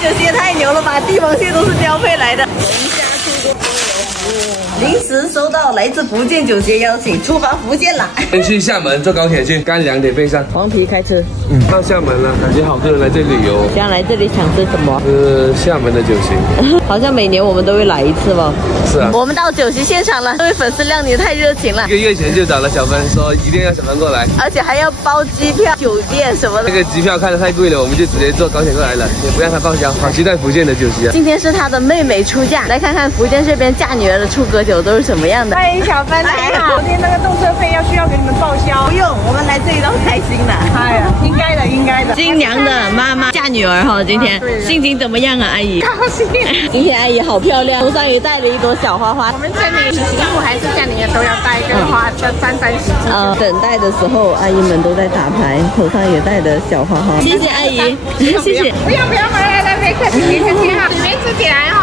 酒席也太牛了吧！帝王蟹都是标配来的。临时收到来自福建酒协邀请，出发福建啦！先去厦门坐高铁去，干2点飞上。黄皮开车，到厦门了，感觉好多人来这里旅游。现在来这里想吃什么？厦门的酒席，好像每年我们都会来一次吧？是啊。我们到酒席现场了，这位粉丝靓女太热情了。1个月前就找了小芬，说一定要小芬过来，而且还要包机票、酒店什么的。这个机票看得太贵了，我们就直接坐高铁过来了，也不让他报销。好期待福建的酒席啊！今天是他的妹妹出嫁，来看看福建这边嫁女儿的出阁酒都是什么样的。欢迎小芬来哈！昨天那个动车费需要给你们报销，不用，我们来这里都开心的。哎呀，应该的，应该的。新娘的妈妈嫁女儿哈，今天心情怎么样啊，阿姨？高兴。今天阿姨好漂亮，头上也戴了一朵小花花。我们这里媳妇还是嫁女儿都要戴一个花的沾喜气。等待的时候，阿姨们都在打牌，头上也戴着小花花。谢谢阿姨，谢谢。不用，来，别客气，别客气哈，你们自己来哈。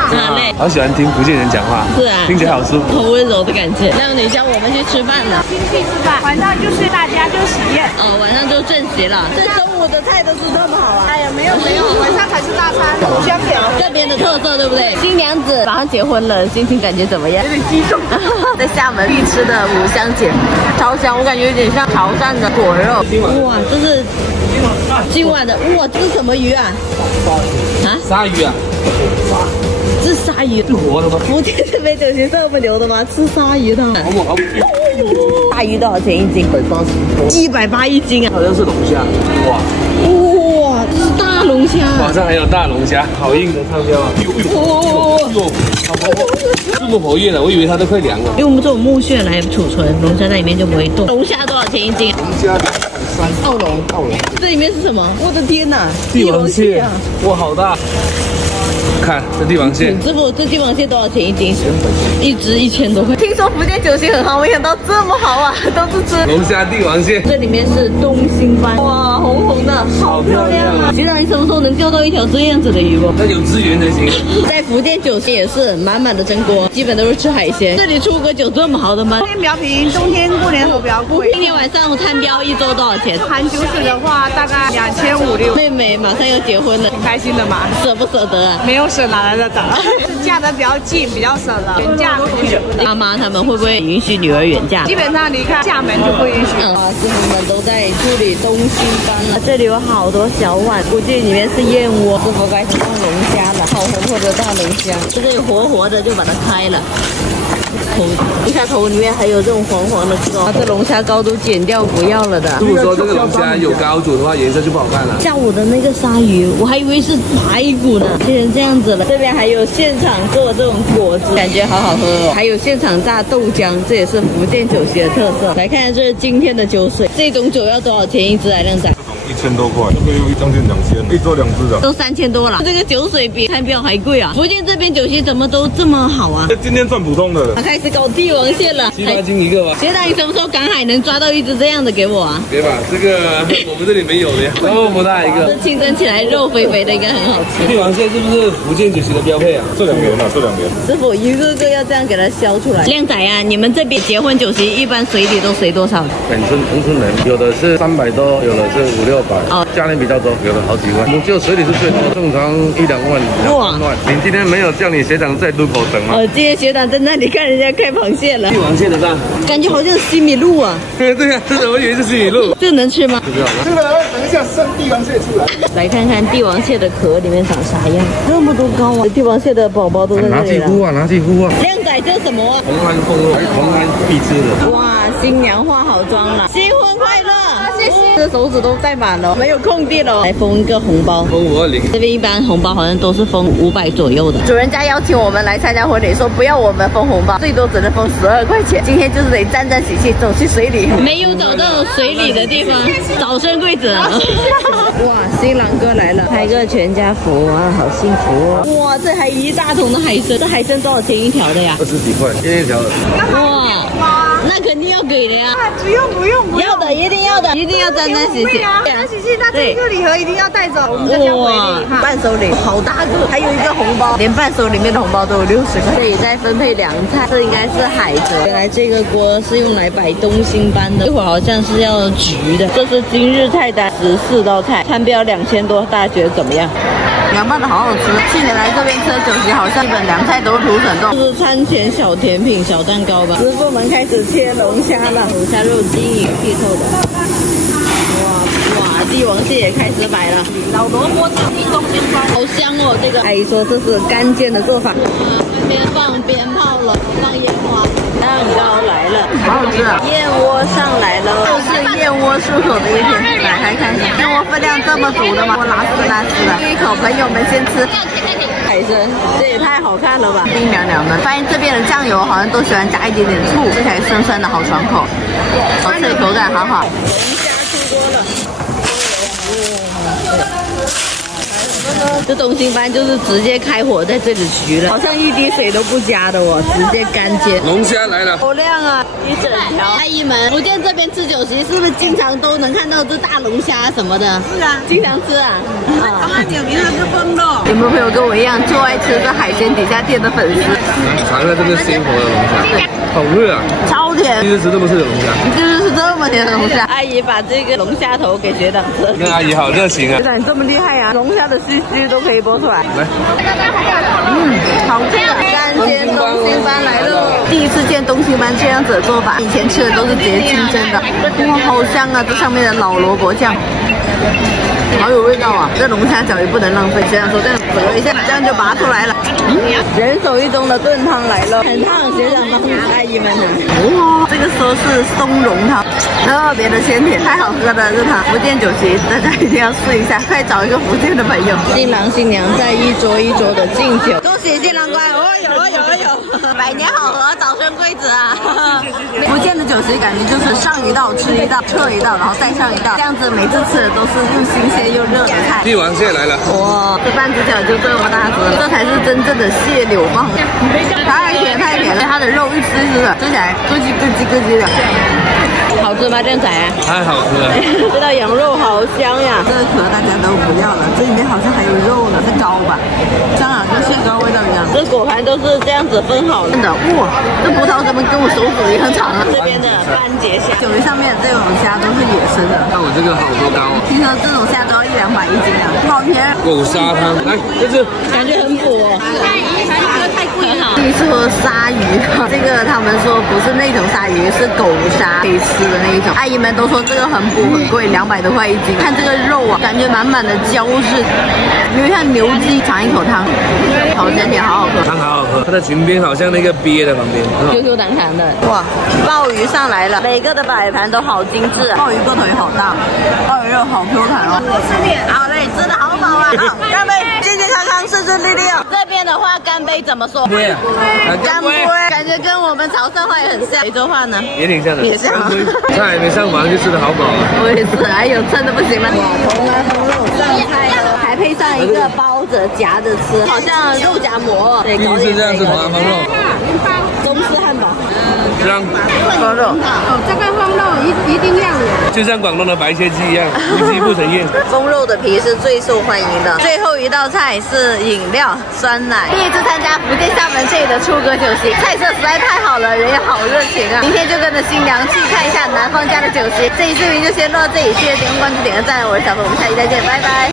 好喜欢听福建人讲话，是啊，听起来好舒服，很温柔的感觉。靓女教我们去吃饭了，亲戚吃饭，晚上就是大家就喜宴。晚上就正席了。这中午的菜都是这么好啊？哎呀，没有，晚上才是大餐，五香表，这边的特色对不对？新娘子马上结婚了，心情感觉怎么样？有点激动。在厦门必吃的五香节，超香，我感觉有点像潮汕的果肉。哇，这是今晚的哇，这是什么鱼啊？鲨鱼啊！这是鲨鱼，是活的吗？福建这边酒席这么牛的吗？吃鲨鱼的。好。大鱼多少钱一斤？180一斤啊！好像是龙虾。哇，这是大龙虾。网上还有大龙虾，好硬的畅销啊！这么活跃了，我以为它都快凉了。用这种木屑来储存，龙虾在里面就不会动。龙虾多少钱一斤？龙虾澳龙。这里面是什么？我的天哪！帝王蟹啊！哇，好大！看这帝王蟹，师傅，这帝王蟹多少钱一斤？1只1000多块。听说福建酒席很好，没想到这么好啊，都是吃龙虾帝王蟹。这里面是东星斑，哇，红红的，好漂亮啊！学长，你什么时候能钓到一条这样子的鱼不？那有资源才行。在福建酒席也是满满的蒸锅，基本都是吃海鲜。这里出个酒这么好的吗？冬天比较便宜，冬天过年的时候比较贵。今天晚上餐标1周多少钱？含酒水的话，大概2500-2600。妹妹马上要结婚了，挺开心的嘛，舍不舍得啊？没有舍哪来的等？是嫁得比较近，比较舍得。远嫁妈妈他们会不会允许女儿远嫁？基本上离开厦门就不允许。师傅们都在处理东星斑了。这里有好多小碗，估计里面是燕窝。师傅该放龙虾了，好红火的大龙虾，这里活活的就把它开了。一下头里面还有这种黄黄的膏，这龙虾膏都剪掉不要了的。师傅说这个龙虾有膏煮的话，颜色就不好看了。下午的那个鲨鱼，我还以为是排骨呢，变成这样子了。这边还有现场做这种果汁，感觉好好喝哦。还有现场榨豆浆，这也是福建酒席的特色。来看看这是今天的酒水，这种酒要多少钱一支啊，靓仔？1000多块，这个又将近2000，一桌2支的，都3000多了。这个酒水比餐标还贵啊！福建这边酒席怎么都这么好啊？今天算普通的。开始搞帝王蟹了，7、8斤一个吧。学长，你什么时候赶海能抓到一只这样的给我啊？别吧，这个我们这里没有的呀，这么大一个。这清蒸起来肉肥肥的，应该很好吃。帝王蟹是不是福建酒席的标配啊？这2年啊，这2年。师傅一个个要这样给它削出来。靓仔啊，你们这边结婚酒席一般水里都水多少？本村同村人，有的是300多，有的是500-600。哦，家人比较多，有的好几万。就水里是最多，正常1-2万、2-3万。你今天没有叫你学长在路口等吗？今天学长在那里看人家开螃蟹了。帝王蟹的蛋，感觉好像西米露啊。对啊，真的我以为是西米露。这能吃吗？不知道。这个等一下生帝王蟹出来。来看看帝王蟹的壳里面长啥样，这么多膏啊！帝王蟹的宝宝都在这里了。拿去孵啊，拿去孵啊！靓仔这是什么啊？红鳟凤肉，红鳟必吃的。哇，新娘化好妆了，新婚快乐！谢谢。这手指都戴满了，没有空地了。来封一个红包，封520。这边一般红包好像都是封500左右的。主人家邀请我们来参加婚礼，说不要我们封红包，最多只能封12块钱。今天就是得沾沾喜气，走去水里。没有找到水里的地方，早生贵子。哇，新郎哥来了，拍个全家福啊，好幸福哦！哇，这还一大桶的海参，这海参多少钱一条的呀？ 20几块，一条的。哇，那肯定要给的呀！不用，要的，一定要的，一定要沾沾喜气。沾沾喜气，那这个礼盒一定要带走，我们再交回礼哈。伴手礼好大个，还有一个红包，连伴手里面的红包都有60块。这里在分配凉菜，这应该是海蜇。原来这个锅是用来摆东星斑的，一会儿好像是要焗的。这是今日菜单14道菜，餐标2000多，大家觉得怎么样？凉拌的好好吃。去年来这边吃的酒席，好像基本凉菜都是土笋冻。这是餐前小甜品、小蛋糕吧？师傅们开始切龙虾了，龙虾肉晶莹剔透的。哇，帝王蟹也开始摆了。老萝卜炒地中鲜包，好香哦！这个阿姨说这是干煎的做法。边放鞭炮了，放烟花。蛋糕来了，好好吃啊！燕窝上来了，又是燕窝漱口的一天，来开看一下，燕窝分量这么足的吗？我拉丝的，第一口朋友们先吃海参，这也太好看了吧，冰凉凉的。发现这边的酱油好像都喜欢加一点点醋，吃起来酸酸的，好爽口，而且口感好好。龙虾出锅了。这东星斑就是直接开火在这里焗了，好像一滴水都不加的哦，直接干煎。龙虾来了，好亮啊！一整条。阿姨们，福建这边吃酒席是不是经常都能看到这大龙虾什么的？是啊，经常吃啊。他们有名的是风肉。有没有朋友跟我一样，就爱吃这海鲜底下店的粉丝？尝一下这个鲜活的龙虾，好热啊！超甜。第一次吃这么脆的龙虾，第一次吃这么甜的龙虾。阿姨把这个龙虾头给学长吃。那阿姨好热情啊！学长你这么厉害呀，龙虾的须都可以剥出来。来，好吃啊！干煎东星斑来了。第一次见东星斑这样子的做法，以前吃的都是直接清蒸的。哇，好香啊！这上面的老萝卜酱。好有味道啊！这龙虾饺也不能浪费，学长说这样折一下，这样就拔出来了。人手一盅的炖汤来了，很烫，学长帮阿姨们拿。哇，这个说是松茸汤，特别的鲜甜，太好喝了这汤。福建酒席大家一定要试一下，快找一个福建的朋友。新郎新娘在一桌一桌的敬酒，恭喜新郎官！哦有哦有哦有，百年好合，早生贵子啊！谢谢。福建的酒席感觉就是上一道吃一道，撤一道，然后再上一道，这样子每次吃的都是又新鲜又热的菜。帝王蟹来了，哇，这半只脚就这么大只，这才是真正的蟹柳棒，太甜太甜了，它的肉一丝丝的，吃起来咯叽咯叽咯叽的。好吃吗？这样仔啊？太好吃了！这道羊肉好香呀！这个壳大家都不要了，这里面好像还有肉呢，是膏吧？香啊，跟蟹膏味道一样。这果盘都是这样子分好的。真的哇，这葡萄怎么跟我手指一样长啊？这边的斑节虾，酒鱼上面这种虾都是野生的。看我这个好多膏哦！听说这种虾都要100-200一斤啊，好甜。狗沙汤，来，这是感觉很补哦。太贵了。第一次喝鲨鱼，这个他们说不是那种鲨鱼，是狗鲨，可以吃的那一种。阿姨们都说这个很补很贵，200多块一斤。看这个肉啊，感觉满满的胶质，有点像牛筋。尝一口汤，好甜甜，好好喝。汤好好喝，它的裙边好像那个鳖的旁边，Q Q 弹弹的。哇，鲍鱼上来了，每个的摆盘都好精致啊。鲍鱼个头也好大，鲍鱼肉好 Q 弹哦。好嘞，吃的好饱啊！好，干杯，健健康康，顺顺利利哦。这边的话，干杯怎么说？杯啊，干杯，感觉跟我们潮汕话也很像。梅州话呢？也挺像的，也像。菜还没上完就吃的好饱了。我也是，还有撑的不行了。哇，红啊红肉上菜了，还配上一个包着夹着吃，好像肉夹馍。对，第一次这样吃红啊红肉。中式汉堡。这样。红肉。哦，这个红肉一定要有。就像广东的白切鸡一样，无鸡不成宴。风肉的皮是最受欢迎的。最后一道菜是饮料酸奶。第一次参加福建厦门这里的出阁酒席，菜色实在太好了，人也好热情啊！明天就跟着新娘去看一下男方家的酒席。这一视频就先录到这里，记得点个关注，点个赞，我是小飞，我们下期再见，拜拜。